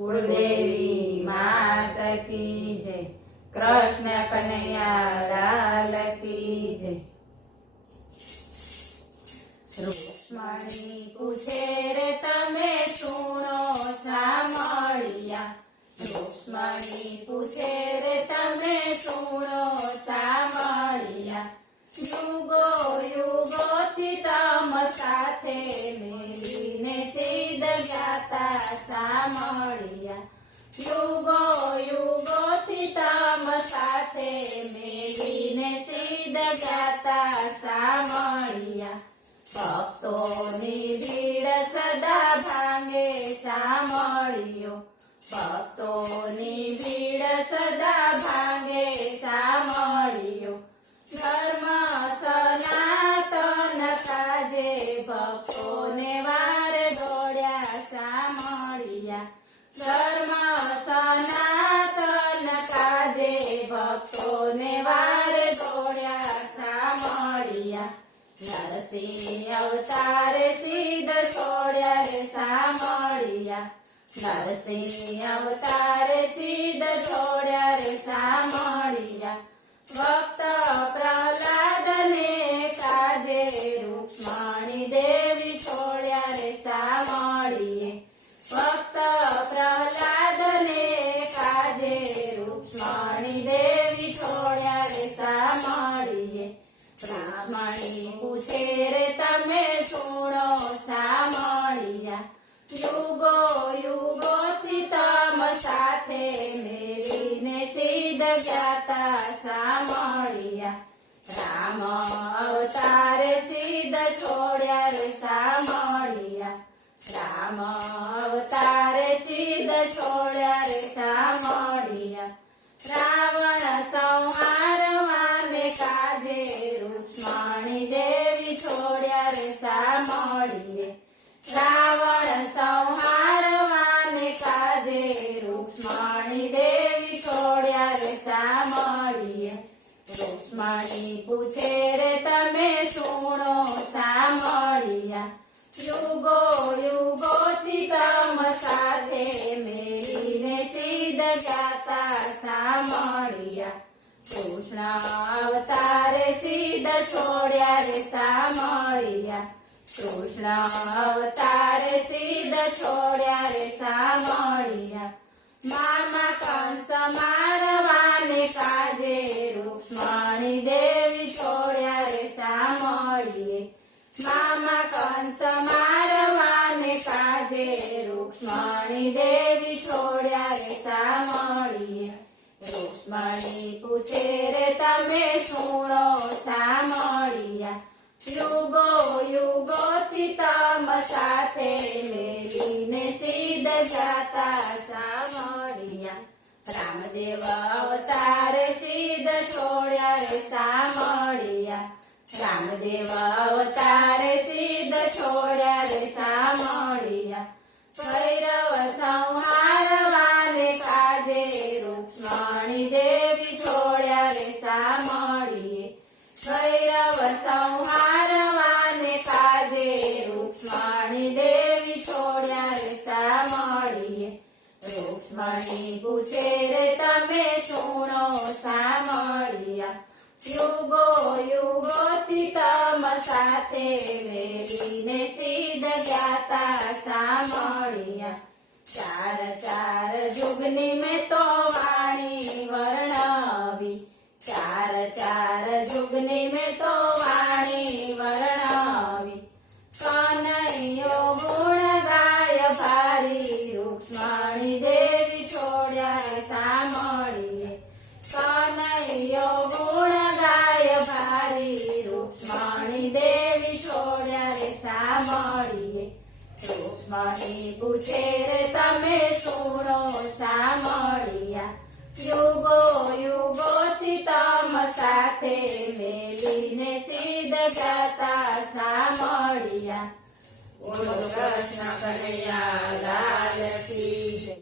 કુળદેવી માત કી જય, કૃષ્ણ કનૈયા લાલ કી જય। રૂક્ષ્મણી પૂછે રે તમે સુણો સામળિયા, રૂક્ષ્મણી પૂછે રે તમે સુણો સામળિયા। યુગો યુગોથી તમ સાથે મેલીને સિદ્ધ ગાતા સામળિયા, યુગો યુગોથી તમ સાથે મેલીને સિદ્ધ ગાતા સામળિયા। ભક્તોની ભીડ સદા ભાંગે સામળિયો, ભક્તોની ભીડ સદા ભાંગે સામળિયો। ધર્મ સનાતન કાજે ભક્તોને વાર દોડ્યા સામળિયા, ધર્મ સનાતન કાજે ભક્તોને વાર દોડ્યા સામળિયા। નરસિંહ અવતારે સિદ્ધ છોડ્યા રે સામળિયા, નરસિંહ અવતારે સિદ્ધ છોડ્યા રે સામળિયા। ભક્ત પ્રહલાદને કાજે રૂક્ષ્મણી દેવી છોડ્યા રે સામળિયે, ભક્ત પ્રહલાદને કાજે રૂક્ષ્મણી દેવી છોડ્યા રે સામળિયે। રૂક્ષ્મણી પૂછે રે તમે સુણો સામળિયા, યુગો યુગોથી તમ સાથે મેલીને સિદ્ધ ગાતા સામળિયા। રામ અવતારે સિદ્ધ છોડ્યા રે સામળિયા, રામ અવતારે સિદ્ધ છોડ્યા રે સામળિયા। રાવણ સંહારવાને કાજે રૂક્ષ્મણી દેવી છોડ્યા રે સામળિયે, રાવણ સંહારવાને કાજે રૂક્ષ્મણી દેવી છોડ્યા રે સામળિયે। રૂક્ષ્મણી પૂછે રે તમે સુણો સામળિયા, યુગો યુગોથી તમ સાથે મેલીને સિદ્ધ ગાતા સામળિયા। કૃષ્ણ અવતારે સિદ્ધ છોડ્યા રે સામળિયા, કૃષ્ણ અવતારે સિદ્ધ છોડ્યા રે સામળિયા। મામા કંસ મારવાને કાજે રૂક્ષ્મણી દેવી છોડ્યા રે સામળિયે, મામા કંસ મારવાને કાજે રૂક્ષ્મણી દેવી છોડ્યા રે સામળિયે। રૂક્ષ્મણી પૂછે રે તમે સુણો સામળિયા, યુગો યુગોથી તમ સાથે મેલીને સિદ્ધ ગાતા સામળિયા। રામદેવ અવતારે સિદ્ધ છોડ્યા રે સામળિયા, રામદેવ અવતારે સિદ્ધ છોડ્યા રે સામળિયા। ભૈરવ સંહારવાને કાજે રૂક્ષ્મણી દેવી છોડ્યા રે સામળિયે, ભૈરવ સંહારવાને કાજે રૂક્ષ્મણી દેવી છોડ્યા રે સામળિયે। રૂક્ષ્મણી પૂછે રે તમે સુણો સામળિયા, યુગો યુગોથી તમ સાથે મેલીને સિદ્ધ ગાતા સામળિયા। ચાર ચાર જુગની મેં તો વાણી વર્ણવી, ચાર ચાર જુગની મેં તો વાણી વર્ણવી। કનૈયો ગુણ ગાય ભારી રૂક્ષ્મણી દેવી છોડ્યા રે સામળિયે, કનૈયો ગુણ ગાય ભારી રૂક્ષ્મણી દેવી છોડ્યા રે સામળિયે। રૂક્ષ્મણી પૂછે રે તમે સુણો સામળિયા, યુગો યુગોથી તમ સાથે મેલીને સિદ્ધ ગાતા સામળિયા। બોલો કૃષ્ણ કનૈયા લાલ કી જય।